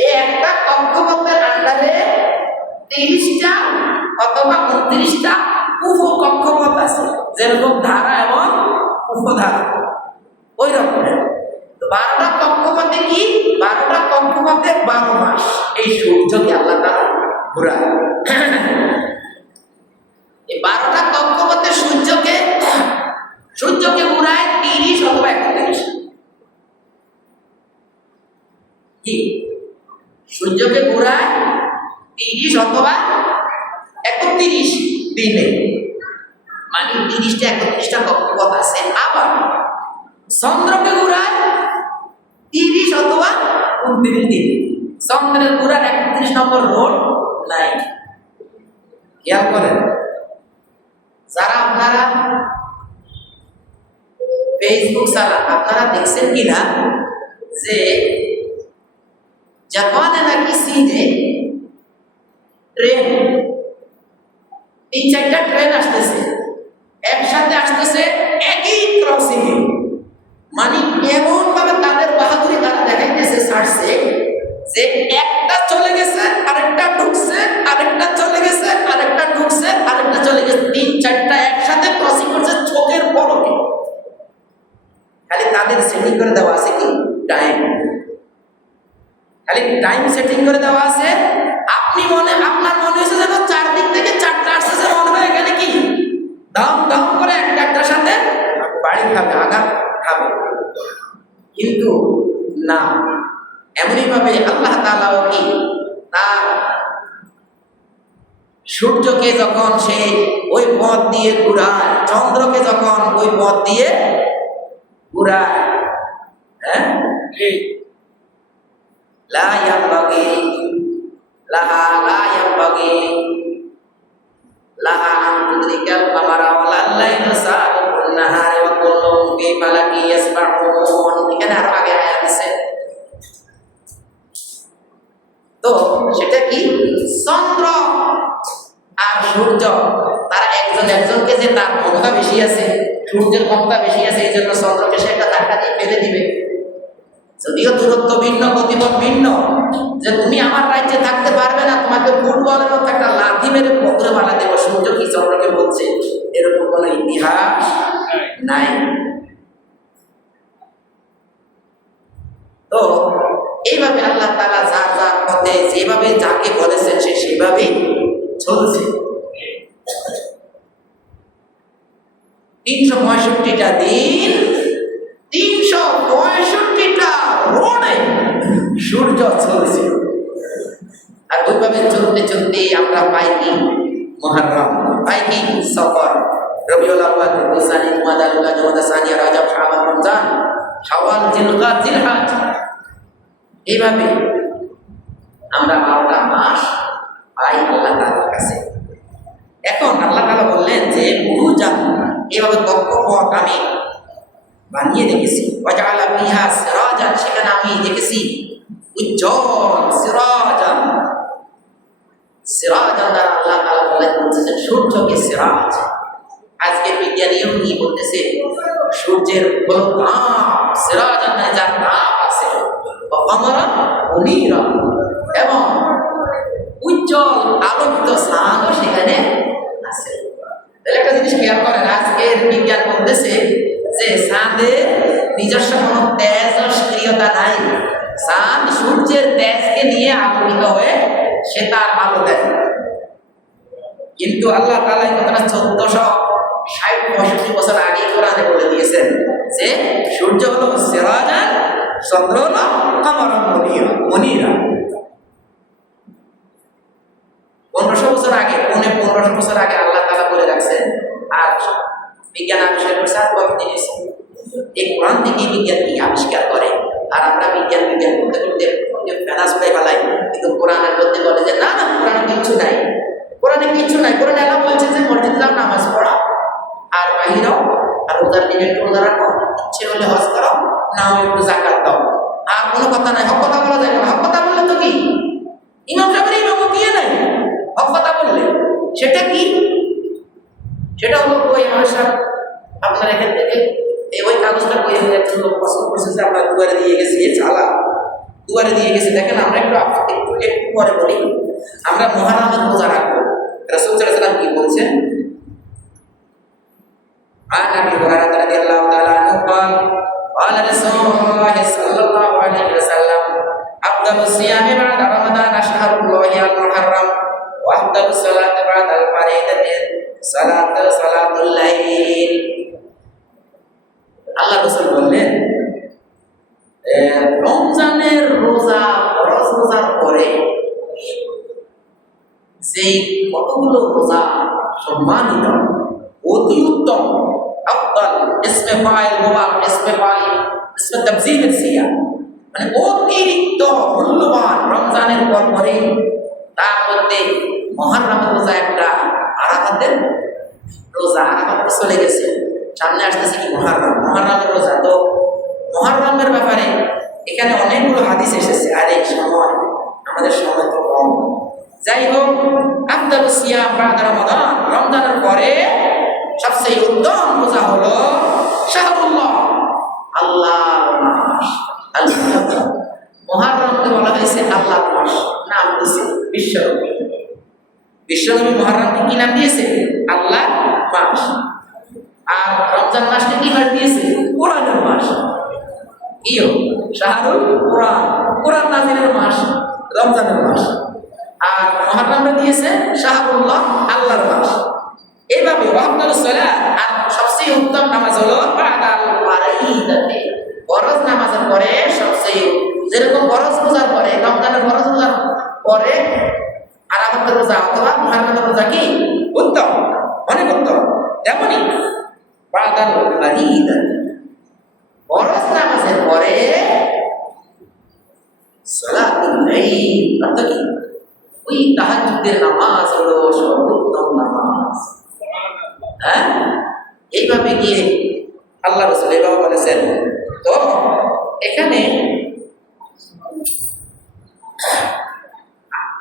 এই একটা কক্ষপথের আন্ডারে 30টা অথবা 29টা উপকক্ষপথ আছে, যেরকম ধারা এবং উপধারা ওই রকমের। 12টা কক্ষপথে কি? 12টা কক্ষপথে 12 মাস এই সূর্যকে আল্লাহ তাআলা ঘোরায়। এই 12টা কক্ষপথে সূর্যকে ঘোরায় 30 অথবা 31। কি সূর্যকে ঘোরায় 30 অথবা 31 দিনে, মানে 30টা 31টা কক্ষপথ আছে। আবার চন্দ্রকে ঘোরায় 30 অথবা 29 দিন। চন্দ্রের ঘোরার 31 নম্বর রোড নাই। খেয়াল করেন, যারা আপনারা ফেসবুক চালান, আপনারা দেখছেন কিনা যে জাপানে নাকি চীনে ট্রেন 3-4টা ট্রেন আসতেছে, একসাথে আসতেছে একই ক্রসিং এ। মানে এমন ভাবে তাদের বাহাদুরি তারা দেখাইতেছে ছাড়ছে যে একটা চলে গেছে আরেকটা ঢুকছে, আরেকটা চলে গেছে আরেকটা ঢুকছে, আরেকটা চলে গেছে, 3-4টা একসাথে ক্রসিং করছে চোখের পলকে। খালি তাদের সেটিং করে দেওয়া আছে কি টাইম, খালি টাইম সেটিং করে দেওয়া আছে। আপনার মনে হয়েছে যেন 4 দিক থেকে 4টা আসছে, মনে হয় এখানে কি দাম দাম করে একটার সাথে বাড়ি খাবে, আঘাত খাবে। কিন্তু না, এমনই ভাবে আল্লাহ তাআলাও কি তার সূর্যকে যখন সে ওই পথ দিয়ে ঘুরায়, চন্দ্রকে যখন ওই পথ দিয়ে ঘুরায়, হ্যাঁ, লা ইয়ানবাগি লাহা আন তুদরিকাল কামারা ওয়ালাল লাইলু সাবিকুন নাহারি ওয়া কুল্লুন ফি ফালাকি ইয়াসবাহুন। এখানে আরো আগে আয়াত আছে। তো সেটা কি? চন্দ্র আর সূর্য, তারা একজনকে যে তার ক্ষমতা বেশি আছে, সূর্যের ক্ষমতা বেশি আছে, এই জন্য চন্দ্রকে সে একটা ধাক্কা দিয়ে ফেলে দিবে। যদিও দূরত্ব ভিন্ন, গতিপথ ভিন্ন, যে তুমি আমার রাজ্যে থাকতে পারবে না, তোমাকে ফুটবলের মতো একটা লাথি মেরে পথরে বানা দেবো, সূর্য কি চন্দ্রকে বলছে? এরকম কোনো ইতিহাস নাই। তো এইভাবে আল্লাহ তাআলা যার পথে যেভাবে যাকে বলেছেন সে সেভাবেই চলছে। 365টা দিন, 365টা রোডে সূর্য চলছে। আর ওইভাবে চলতে চলতে আমরা পাই কি মুহররম, পাই কি সফর, রবিউল আউয়াল, রবিউল জুমাদা, জুমাদা সানিয়া, রজব, শাবান, রমজান, শাওয়াল, জিলকাদ, জিলহজ। এইভাবে আমরা 12টা মাস পাই আল্লাহ তাআলার কাছে। এখন আল্লাহ তাআলা বললেন যে বুরুজান, এভাবে কক্ষপথ আমি বানিয়ে রেখেছি। ওয়াজআলা ফিহা সিরাজান, সেখানে আমি রেখেছি উজ্জ্বল সিরাজান। সিরাজান দ্বারা আল্লাহ তাআলা বলছেন সূর্যকে সিরাজ। আজকে বিজ্ঞানীও কি বলতেছে? সূর্যের কোনো তাপ, সিরাজান মানে যার তাপ আছে, কমরা মুনীরা, এবং উজ্জ্বল আলোকিত স্থানও সেখানে আছে। তাহলে একটা জিনিস খেয়াল করেন, আজকের বিজ্ঞান বলতেছে যে চাঁদে নিজস্ব কোনো তেজ ও সক্রিয়তা নাই, চাঁদ সূর্যের তেজকে নিয়ে আলোকিত হয়ে সে তার আলো দেয়। কিন্তু আল্লাহ তাআলা এই কথাটা 1460-65 বছর আগে কোরআনে বলে দিয়েছেন যে সূর্য হলো সিরাজান, চন্দ্র হলো কামারুন মুনীরা। 1500 বছর আগে, 1500 বছর আগে আল্লাহ তাআলা বলে রাখছেন। আর বিজ্ঞান আবিষ্কার করছে আর কতদিন এসে এই কোরআন থেকে বিজ্ঞান কি আবিষ্কার করে। আর আমরা বিজ্ঞান করতে করতে ফেনাস হয়ে ফেলাই, কিন্তু কোরআনের মধ্যে বলে যে না না, কোরআনে কিচ্ছু নাই, কোরআনে কিচ্ছু নাই। কোরআনে আল্লাহ বলছে যে মসজিদে যাও, নামাজ পড়ো, আর বাহিরাও, আর রোজার দিনে একটু রোজা রাখো, ইচ্ছে হলে হজ করো, না হলে একটু জাকাত দাও। আর কোনো কথা নাই, হক কথা বলা যায় না। হক কথা বললে তো কি ইমাম সাহেবের ইমামতি নাই, হক কথা বললে সেটা কি? সেটা হলো ওই আশা আপনার এখান থেকে এই ওই কাগজটা বই একজন লোক পছন্দ করছে যে আমরা দুয়ারে দিয়ে গেছি, চালা দুয়ারে দিয়ে গেছি। দেখেন আমরা একটু একটু পরে বলি, আমরা মুহররমের রোজা রাখবো। রাসূল সাল্লাল্লাহু আলাইহি ওয়াসাল্লাম কি বলছেন? عن ابي هريره رضي الله تعالى عنه قال قال رسول الله صلى الله عليه وسلم افضل الصيام بعد رمضان شهر الله المحرم وافضل الصلاه بعد الفريضه صلاه الليل। আল্লাহ রাসূল বললেন রমজানের রোজা, ফরজ রোজার পরে যেই কতগুলো রোজা সম্মানিত, অতি উত্তম, আফদাল, ইসমে ফাইল মুবারক, ইসমে ফাইল, ইসমে তাবযীল সিয়া, মানে অতিরিক্ত মূল্যবান রমজানের পর পরে তার মধ্যে মুহররমের রোজা একটা, আরাফাতের রোজা। আরাফাত চলে গেছে, সামনে আসতেছে কি মুহররমের রোজা। তো মুহররমের ব্যাপারে এখানে অনেকগুলো হাদিস এসেছে। আর এই সময় আমাদের সময় তো কম, যাই হোক, আফদালুস সিয়াম বা'দা রমাদান, রমজানের পরে সবচেয়ে উত্তম রোজা হলো শাহরুল্লাহ, আল্লাহর মাস। মুহররমকে বলা হয়েছে আল্লাহর মাস, নাম দিয়েছে বিশ্বনবী। বিশ্বনবী মুহররমকে কি নাম দিয়েছে? আল্লাহ মাস। আর রমজান মাসকে কি মাস দিয়েছে? কোরআনের মাস। ইয়ো শাহরুল কোরআন, কোরআন নাযিলের মাস রমজানের মাস। আর মুহররমে দিয়েছে শাহরুল্লাহ, আল্লাহর মাস। এইভাবে ওয়াফদালুস সালাত, আর সবচেয়ে উত্তম নামাজ হলো বা'দাল ফারিদাতি, ফরজ নামাজের পরে সবচেয়ে, যেরকম ফরজ রোজার পরে, রমজানের ফরজ রোজার পরে আরাফাতের রোজা অথবা মুহররমের রোজা কি উত্তম, অনেক উত্তম, তেমনি বা'দাল ফারিদাতি, ফরজ নামাজের পরে সালাতুল লাইল, অর্থাৎ কি ওই তাহাজ্জুদের নামাজ হলো সর্বোত্তম নামাজ। হ্যাঁ, এইভাবে গিয়ে আল্লাহ রাসূল এভাবে বলেছেন। তো এখানে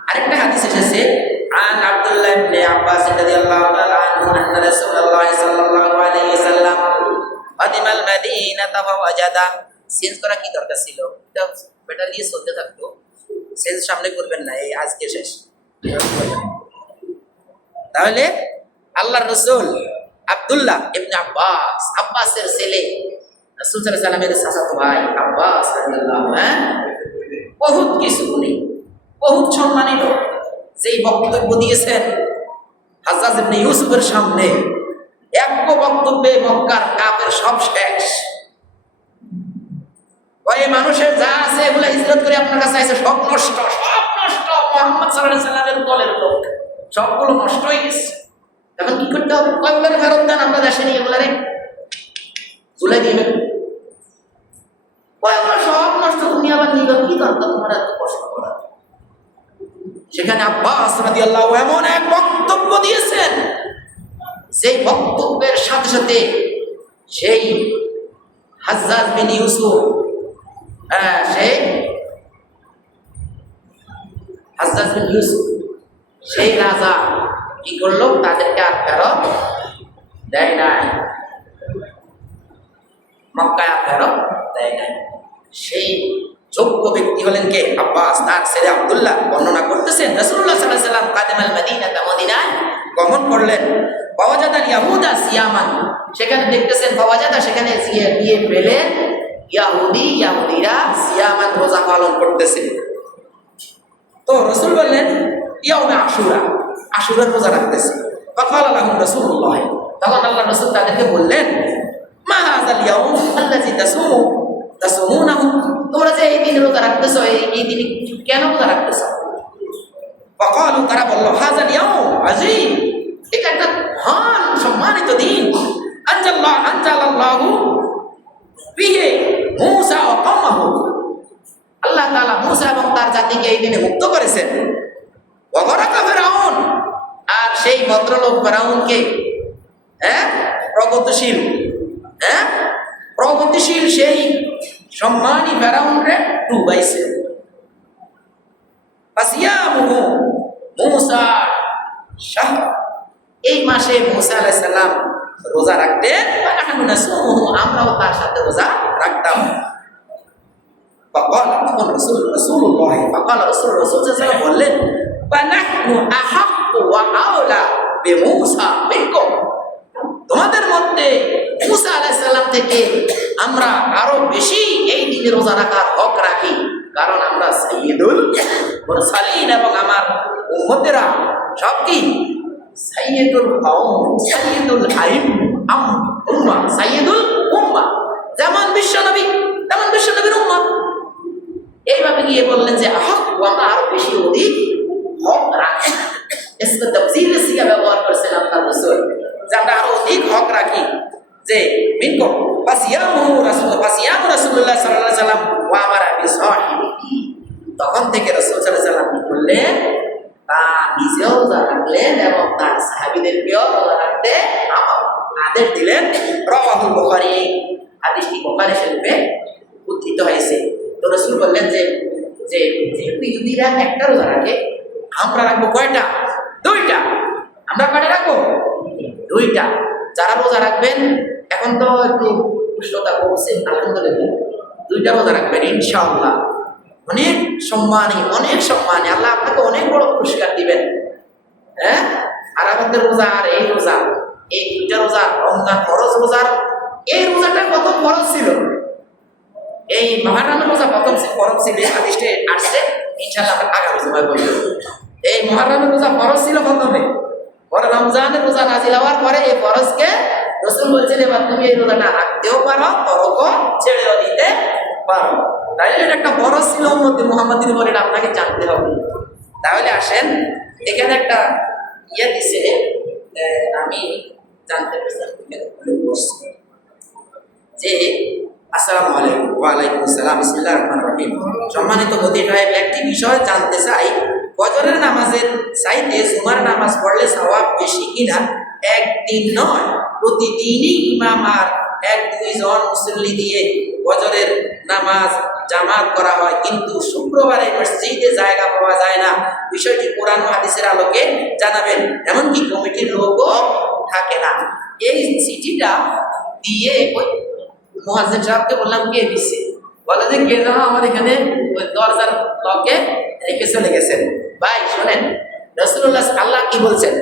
আরেকটা হাদিস এসেছে, আন আব্দুল্লাহ ইবনে আব্বাস রাদিয়াল্লাহু তাআলা আনহু আন্না রাসূলুল্লাহ সাল্লাল্লাহু আলাইহি ওয়াসাল্লাম কাদিমাল মাদিনাতা ফাওয়াজাদা। চেঞ্জ করা কি দরকার ছিল? এটা বেটার দিয়ে চলতে থাকতো, চেঞ্জ সামনে করবেন না, এই আজকে শেষ। তাহলে আল্লাহর রাসূল আব্দুল্লাহ ইবনে আব্বাস, আব্বাসের ছেলে, রাসূল সাল্লাল্লাহু আলাইহি ওয়াসাল্লামের চাচাতো ভাই আব্বাস রাদিয়াল্লাহু বহুত কিছু উনি বহুত সম্মানিত, যেই বক্তব্য দিয়েছেন হাজ্জাজ ইবনে ইউসুফের সামনে, এক বক্তব্যে মক্কার কাফের সব শেষ। ওই মানুষের যা আছে এগুলো হিজরত করে আপনার কাছে আছে, সব নষ্ট, সব নষ্ট। মুহাম্মদ সাল্লাল্লাহু আলাইহি ওয়াসাল্লামের দলের লোক সবগুলো নষ্ট হয়ে গেছে। এখন কি করতে হবে? কয়গুলোর ফেরত দেন, আমরা দেশে নিয়ে এগুলারে তুলে দিবেন। কয়গুলো সব নষ্ট, তুমি আবার নিবে, কি দরকার তোমার এত কষ্ট করা? সেখানে আব্বাস রাদিয়াল্লাহু এমন এক বক্তব্য দিয়েছেন, সেই বক্তব্যের সাথে সাথে সেই হাজ্জাজ বিন ইউসুফ, সেই হাজ্জাজ বিন ইউসুফ, সেই রাজা কি করলো? তাদেরকে আর ফেরত দেয় নাই, মক্কায় আর ফেরত দেয় নাই। সেই যোগ্য ব্যক্তি হলেন কে? আব্বাস। তার ছেলে আব্দুল্লাহ বর্ণনা করতেছেন, রাসূলুল্লাহ সাল্লাল্লাহু আলাইহি ওয়াসাল্লাম কাদিমাল মাদিনাতা, মদিনায় গমন করলেন। ফাওয়াজাদাল ইয়াহুদা সিয়ামান, সেখানে দেখতেছেন ফাওয়াজাদা, সেখানে গিয়ে পেলেন ইয়াহুদিরা সিয়ামান, রোজা পালন করতেছে। তো রাসূল বললেন ইয়াউমে আশুরা, আশুরার রোজা রাখতেছে। ফাকালা লাহুম রাসূলুল্লাহ, তখন আল্লাহ রাসূল তাদেরকে বললেন, মা হাযাল ইয়াউম আল্লাযী তাসুমুনাহু, তোমরা যে এই দিনে রোজা রাখতেছো, এই দিনে কেন রোজা রাখতেছো? ফাকালু, তারা বলল, হাযাল ইয়াউম আযীম, এটা একটা মহান সম্মানিত দিন। আনজালাল্লাহু ফিহি মূসা ওয়া কওমাহু, আল্লাহ তাআলা মূসা এবং তার জাতিকে এই দিনে মুক্ত করেছেন। ওয়া গরাকা ফিরআউন, আর সেই ভদ্রলোক ফিরআউনকে প্রগতিশীল সেই সম্মানী ফিরআউনরে ডুবাইছে। ফাসিয়ামুহু মূসা শাহর, এই মাসে মূসা আলাইহিস সালাম রোজা রাখতেন। আমরাও তার সাথে রোজা রাখতাম। তখন রাসূলুল্লাহ বললেন, তোমাদের মধ্যে মূসা আলাইহিস সালাম থেকে আমরা আরো বেশি এই দিনে রোজা রাখার হক রাখি, কারণ আমরা সাইয়্যিদুল মুরসালিন এবং আমার উম্মতেরা সব কি সাইয়্যিদুল কওম, সাইয়্যিদুল উম্মাহ, সাইয়্যিদুল উম্মাহ, যেমন বিশ্বনবী তেমন বিশ্বনবীর উম্মত। এইভাবে গিয়ে বললেন যে আমরা আরো বেশি অধিক হক রাখি। ইসমে তাফসীরের সিগা ব্যবহার করেছেন আপনার রাসূল, যে আমরা আরো অধিক হক রাখি। যে মিনকুম ফাসিয়ামু রাসূলুল্লাহ সাল্লাল্লাহু আলাইহি ওয়াসাল্লাম ওয়া আমারা বিসাহিবিহি, তখন থেকে রাসূল সাল্লাল্লাহু আলাইহি ওয়াসাল্লাম বললেন, তা নিজেও রোজা রাখলেন এবং তার সাহাবীদেরকেও রোজা রাখতে আদেশ দিলেন। রাওয়াহুল বুখারী, হাদিসটি বুখারী শরীফে উদ্ধৃত হয়েছে। তো রাসূল বললেন যে যেহেতু ইহুদিরা একটা রোজা রাখে, আমরা রাখবো কয়টা? দুইটা। আমরা কয়টা রাখবো? দুইটা। যারা রোজা রাখবেন, এখন তো একটু উষ্ণতা কমছে, আলহামদুলিল্লাহ, দুইটা রোজা রাখবেন ইনশাআল্লাহ। অনেক সম্মানী, আল্লাহ আপনাকে অনেক বড় পুরস্কার দিবেন। আর আমাদের রোজা আর এই রোজা, এই দুইটা রোজা, রমজান ফরজ রোজার এই রোজাটা কত ফরজ ছিল। এই মুহররমের রোজা প্রথম ফরজ ছিল, হাদিসে আসছে, ইনশাআল্লাহ আগামী জুমায় বলবো। এই মুহররমের রোজা ফরজ ছিল প্রথমে, পরে রমজানের রোজা নাজিল হওয়ার পরে এই ফরজকে রাসূল বলছেন, এবার তুমি এই রোজাটা রাখতেও পারো, তরকও ছেড়েও দিতে পারো। তাই এটা একটা ফরজ ছিল উম্মতে মুহাম্মাদীর উপর, এটা আপনাকে জানতে হবে। তাহলে আসেন, এখানে একটা দিছে, আমি জানতে পারছিলাম যে আসসালামু আলাইকুম। ওয়া আলাইকুম আসসালাম। বিসমিল্লাহির রহমানির রহিম। সম্মানিত অতিথি সাহেব, একটি বিষয় জানতে চাই, ফজরের নামাজের চাইতে জুমার নামাজ পড়লে সওয়াব বেশি কিনা? একদিন নয়, প্রতিদিনই ইমাম আর 1-2 জন মুসল্লি দিয়ে ফজরের নামাজ জামাত করা হয়, কিন্তু শুক্রবারে মসজিদে জায়গা পাওয়া যায় না। বিষয়টি কোরআন ও হাদিসের আলোকে জানাবেন, এমনকি কমিটির লোকও থাকে না। এই চিঠিটা দিয়ে ওই মুয়াজ্জিন সাহেবকে বললাম, কে দিচ্ছে? বলে যে কে যেন আমার এখানে ওই দরজার লকে রেখে চলে গেছেন। ভাই শোনেন, রাসূলুল্লাহ আল্লাহ কি বলছেন?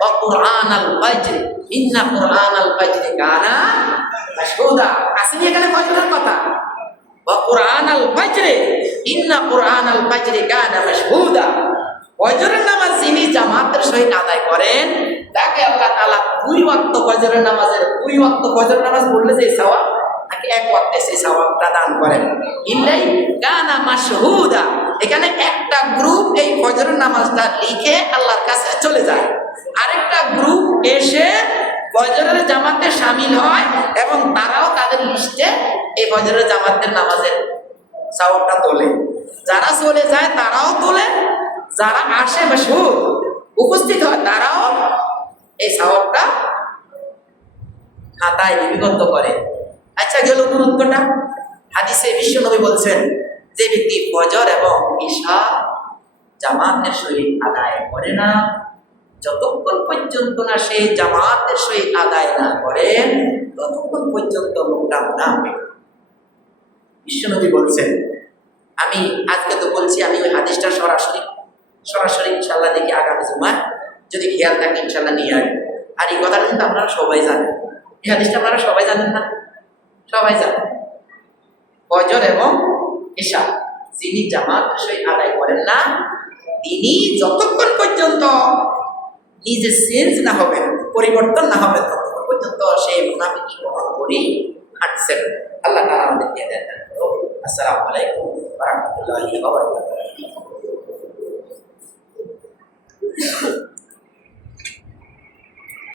ওয়া কুরআনাল ফাজর, ইন্না কুরআনাল ফাজর কানা মাশহুদা। আসেনি এখানে ফজরের কথা? ওয়া কুরআনাল ফাজর, ইন্না কুরআনাল ফাজর কানা মাশহুদা। ফজরের নামাজ যিনি জামাতের সহিত আদায় করেন, তাকে আল্লাহ তাআলা 2 ওয়াক্ত ফজরের নামাজের 2 ওয়াক্ত ফজরের নামাজ পড়লে যে সওয়াব, তাকে 1 ওয়াক্তে সেই সওয়াবটা দান করেন। ইল্লাই কানা মাশহুদা, এখানে একটা গ্রুপ এই ফজরের নামাজটা লিখে আল্লাহর কাছে চলে যায়, আরেকটা গ্রুপ এসে ফজরের জামাতে শামিল হয় এবং তারাও তাদের লিস্টে এই ফজরের জামাতের নামাজের সওয়াবটা তোলে। যারা চলে যায় তারাও তোলে, যারা আসে মাশহুদ উপস্থিত হয় তারাও এই সওয়াবটা খাতায় লিপিবদ্ধ করে। আচ্ছা, গেল গুরুত্বটা। হাদিসে বিশ্বনবী বলছেন, যে ব্যক্তি ফজর এবং ইশা জামাতের সহিত আদায় করে না, যতক্ষণ পর্যন্ত না সে জামাতের সহিত আদায় না করেন, ততক্ষণ পর্যন্ত লোকটা মুনাফিক। বিশ্বনবী বলছেন, আমি আজকে তো বলছি, আমি ওই হাদিসটা সরাসরি ইনশাল্লাহ দেখি আগামী জুমায়, যদি খেয়াল থাকে ইনশাল্লাহ নিয়ে আসবো। আর এই কথাটা কিন্তু আপনারা সবাই জানেন, এই হাদিসটা আপনারা সবাই জানেন না? সবাই জানেন। ফজর এবং ইশা যিনি জামাতের সহিত আদায় করেন না, তিনি যতক্ষণ পর্যন্ত নিজে চেঞ্জ না হবেন, পরিবর্তন না হবেন, ততক্ষণ পর্যন্ত সেই মুনাফিকি বহন করেই হাঁটছেন। আল্লাহ তাআলা আমাদেরকে দেন। আসসালামু আলাইকুম ওয়া রাহমাতুল্লাহি ওয়া বারাকাতুহু।